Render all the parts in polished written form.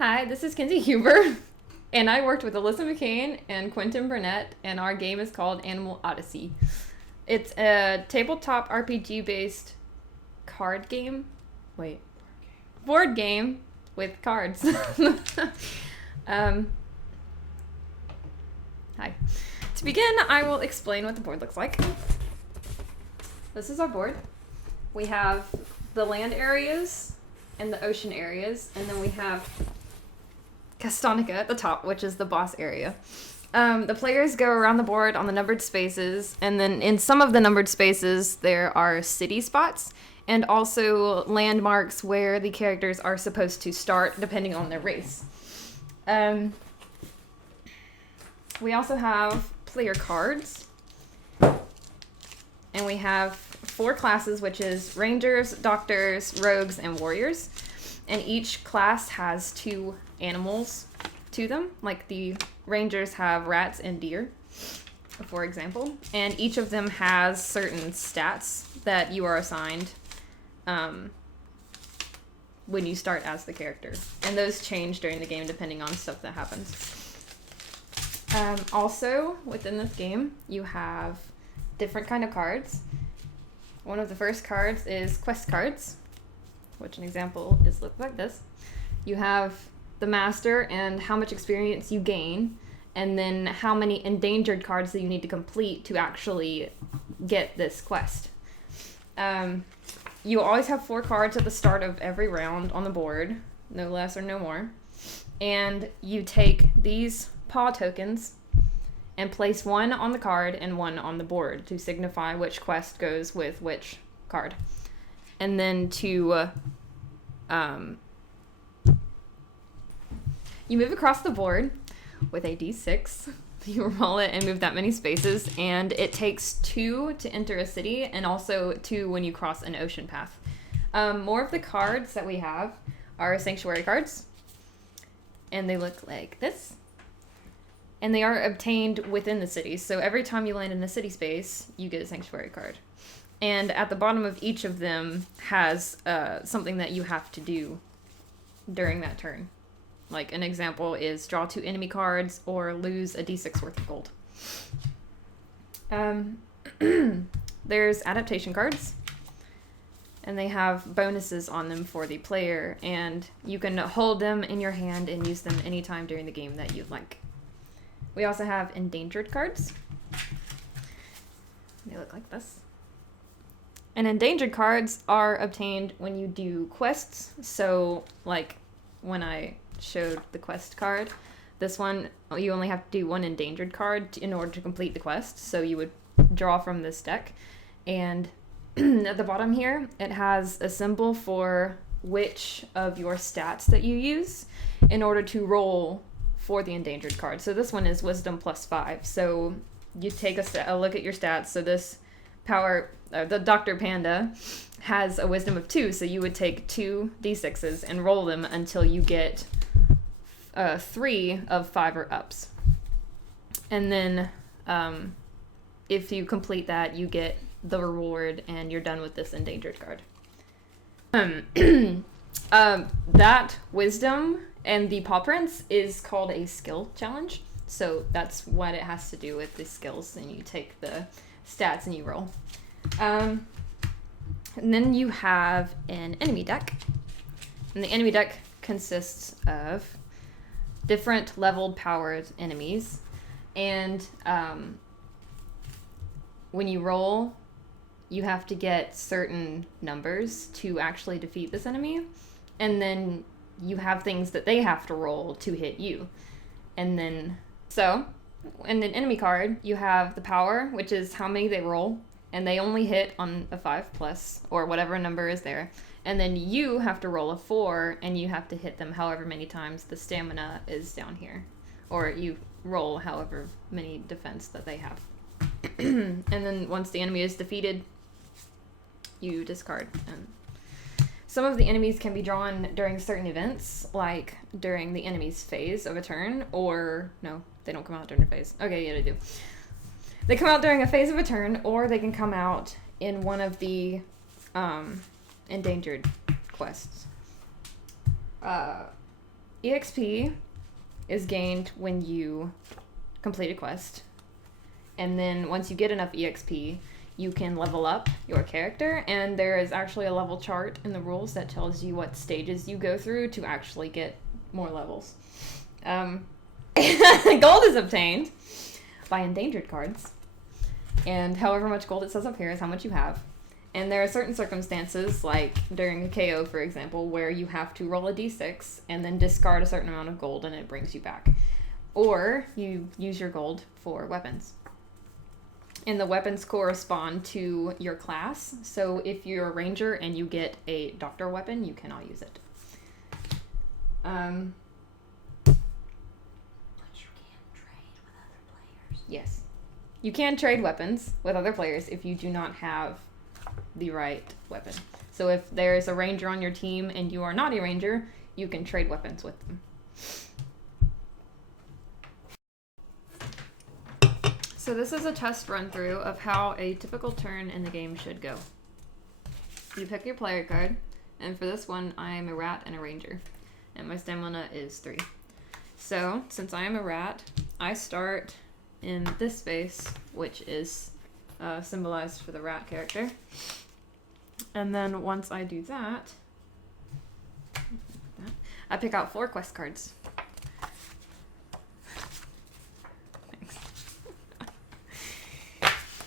Hi, this is Kinsey Huber, and I worked with Alyssa McCain and Quinton Burnett, and our game is called Animal Odyssey. It's a tabletop RPG-based card game. Wait. Board game with cards. Hi. To begin, I will explain what the board looks like. This is our board. We have the land areas and the ocean areas, and then we have Castonica at the top, which is the boss area. The players go around the board on the numbered spaces, and then in some of the numbered spaces there are city spots and also landmarks where the characters are supposed to start depending on their race. We also have player cards, and we have 4 classes, which is rangers, doctors, rogues, and warriors. And each class has 2 animals to them, like the rangers have rats and deer, for example. And each of them has certain stats that you are assigned when you start as the character. And those change during the game depending on stuff that happens. Also, within this game, you have different kind of cards. One of the first cards is quest cards, which an example is look like this. You have the master and how much experience you gain, and then how many endangered cards that you need to complete to actually get this quest. You always have 4 cards at the start of every round on the board, no less or no more. And you take these paw tokens and place 1 on the card and 1 on the board to signify which quest goes with which card. And then to you move across the board with a d6. You roll it and move that many spaces, and it takes 2 to enter a city and also 2 when you cross an ocean path. More of the cards that we have are sanctuary cards, and they look like this. And they are obtained within the city, so every time you land in a city space, you get a sanctuary card. And at the bottom of each of them has something that you have to do during that turn. Like an example is draw 2 enemy cards or lose a d6 worth of gold. There's adaptation cards, and they have bonuses on them for the player, and you can hold them in your hand and use them anytime during the game that you'd like. We also have endangered cards. They look like this. And endangered cards are obtained when you do quests. So, like when I showed the quest card, this one, you only have to do 1 endangered card in order to complete the quest. So you would draw from this deck. And at the bottom here, it has a symbol for which of your stats that you use in order to roll for the endangered card. So this one is wisdom +5. So you take a look at your stats. So this power, the Dr. Panda has a wisdom of 2. So you would take 2 d6s and roll them until you get 3 of 5 or ups. And then if you complete that, you get the reward and you're done with this endangered card. That wisdom and the paw prints is called a skill challenge. So that's what it has to do with the skills, and you take the stats and you roll. And then you have an enemy deck. And the enemy deck consists of different leveled powered enemies. And when you roll, you have to get certain numbers to actually defeat this enemy. And then you have things that they have to roll to hit you. And then, so, in an enemy card, you have the power, which is how many they roll, and they only hit on a 5+, or whatever number is there. And then you have to roll a 4, and you have to hit them however many times the stamina is down here. Or you roll however many defense that they have. And then once the enemy is defeated, you discard. And some of the enemies can be drawn during certain events, like during the enemy's phase of a turn, or no, they don't come out during a phase. Okay, yeah, they do. They come out during a phase of a turn, or they can come out in one of the endangered quests. EXP is gained when you complete a quest. And then once you get enough EXP, you can level up your character, and there is actually a level chart in the rules that tells you what stages you go through to actually get more levels. Gold is obtained by Endangered Cards, and however much gold it says up here is how much you have. And there are certain circumstances, like during a KO, for example, where you have to roll a d6 and then discard a certain amount of gold and it brings you back. Or you use your gold for weapons. And the weapons correspond to your class. So if you're a ranger and you get a doctor weapon, you cannot use it. But you can't trade with other players. Yes. You can trade weapons with other players if you do not have the right weapon. So if there's a ranger on your team and you are not a ranger, you can trade weapons with them. So this is a test run through of how a typical turn in the game should go. You pick your player card, and for this one I am a rat and a ranger, and my stamina is 3. So since I am a rat, I start in this space, which is symbolized for the rat character. And then once I do that, I pick out 4 quest cards. Thanks.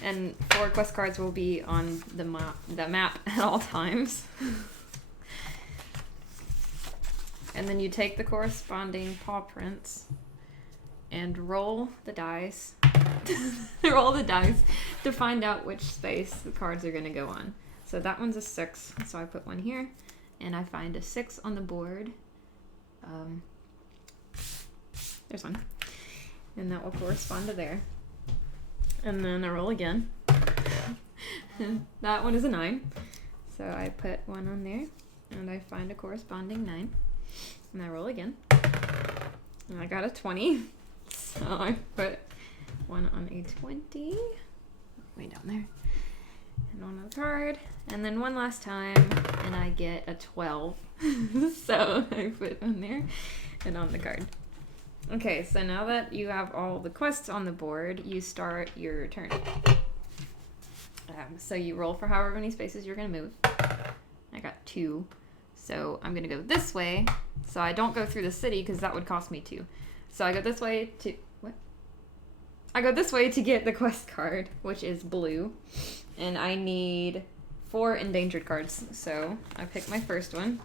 And 4 quest cards will be on the map at all times. And then you take the corresponding paw prints and roll the dice. Roll the dice to find out which space the cards are going to go on. So that one's a 6, so I put 1 here, and I find a 6 on the board. There's 1, and that will correspond to there. And then I roll again. That one is a 9, so I put 1 on there, and I find a corresponding 9. And I roll again, and I got a 20, so I put 1 on a 20, way down there, and 1 on the card, and then 1 last time, and I get a 12, so I put 1 there, and on the card. Okay, so now that you have all the quests on the board, you start your turn. So you roll for however many spaces you're going to move. I got 2, so I'm going to go this way, so I don't go through the city, because that would cost me 2. So I go this way to... I go this way to get the quest card, which is blue, and I need 4 endangered cards. So I pick my first one,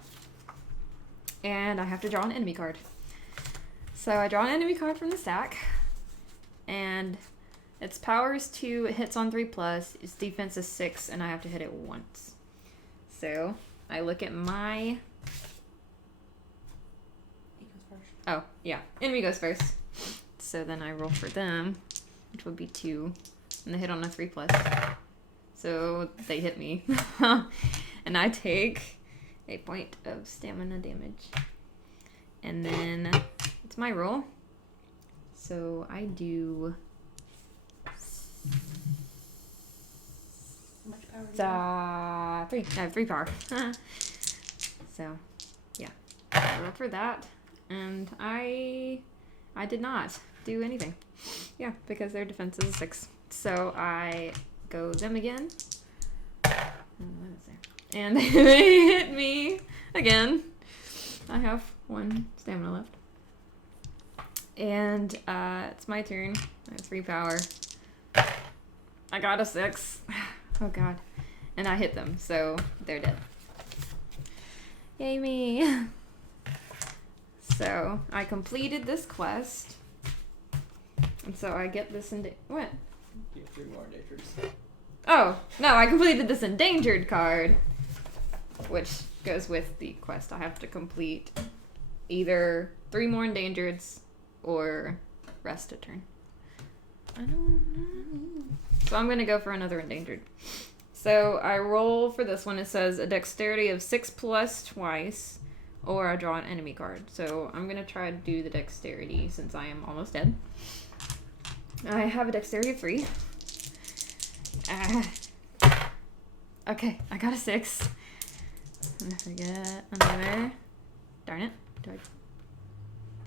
and I have to draw an enemy card. So I draw an enemy card from the stack, and its power is 2, it hits on 3+, its defense is 6, and I have to hit it once. So I look at my... He goes first. Oh, yeah, enemy goes first. So then I roll for them, which would be 2, and they hit on a 3+. So they hit me. And I take a point of stamina damage. And then it's my roll. So I do... How much power do you have? 3. I have 3 power. So, yeah. I rolled for that, and I did not do anything. Yeah, because their defense is a 6. So I go them again. What is there? And they hit me again. I have 1 stamina left. And it's my turn. I have 3 power. I got a 6. Oh god. And I hit them, so they're dead. Yay me. So I completed this quest. And so I get this what? You have 3 more endangered. Oh, no, I completed this endangered card, which goes with the quest. I have to complete either 3 more endangereds or rest a turn. I don't know. So I'm going to go for another endangered. So I roll for this one. It says a dexterity of 6+ twice, or I draw an enemy card. So I'm going to try to do the dexterity since I am almost dead. I have a dexterity of 3. Okay, I got a 6. I'm gonna forget another. Darn it.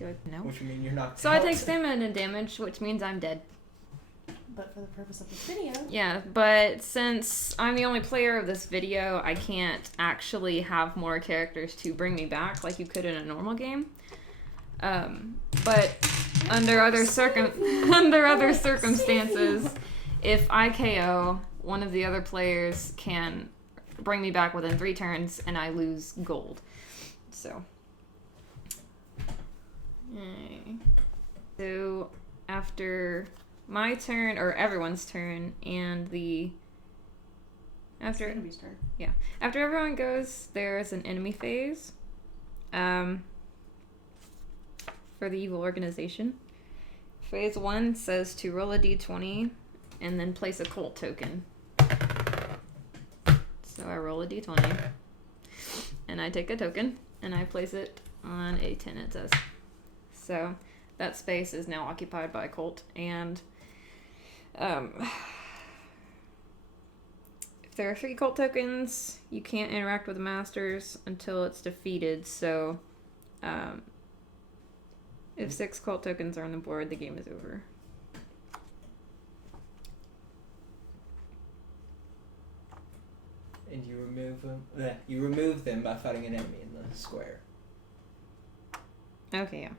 Do I? No. Which would mean you're knocked So out. I take stamina damage, which means I'm dead. But for the purpose of this video, Yeah, but since I'm the only player of this video, I can't actually have more characters to bring me back like you could in a normal game. But under other circumstances, if I KO, one of the other players can bring me back within 3 turns, and I lose gold. So. So after my turn, or everyone's turn, and after enemy's turn. after everyone goes, there's an enemy phase. For the evil organization. Phase 1 says to roll a d20 and then place a cult token. So I roll a d20 and I take a token and I place it on a 10, it says. So that space is now occupied by a cult, and if there are 3 cult tokens, you can't interact with the masters until it's defeated. So if 6 cult tokens are on the board, the game is over. And you remove them. You remove them by fighting an enemy in the square. Okay, yeah.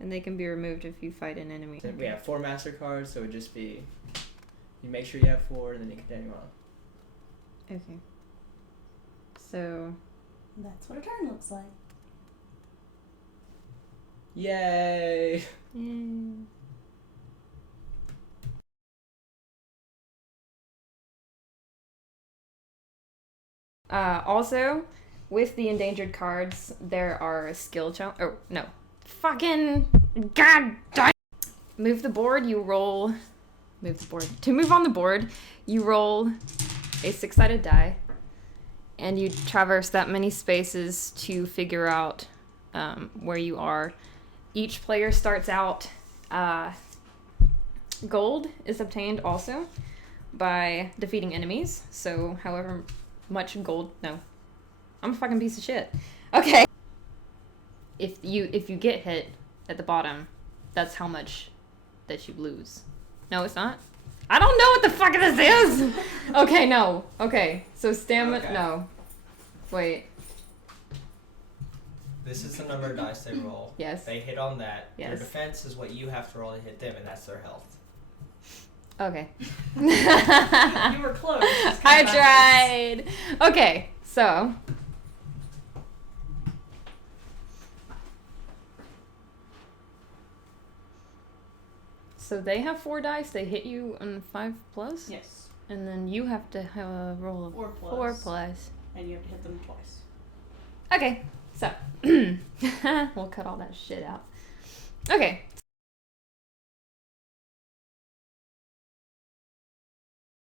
And they can be removed if you fight an enemy. So we have 4 master cards, so it would just be you make sure you have 4, and then you continue on. Okay. So That's what a turn looks like. Yay! Also, with the endangered cards, there are skill challenge. Oh no! Fucking god damn! Move the board. You roll. Move the board. To move on the board, you roll a 6-sided die, and you traverse that many spaces to figure out where you are. Each player starts out. Gold is obtained also by defeating enemies. So, however much gold. No, I'm a fucking piece of shit. Okay. If you get hit at the bottom, that's how much that you lose. No, it's not. I don't know what the fuck this is. Okay, no. Okay, so stamina. Okay. No. Wait. This is the number of dice they roll. Yes. They hit on that. Yes. Their defense is what you have to roll to hit them, and that's their health. Okay. You were close. Just I kinda tried. Okay, so. So they have 4 dice. They hit you on 5+. Yes. And then you have to roll a 4+. 4+. And you have to hit them twice. Okay, so we'll cut all that shit out. Okay,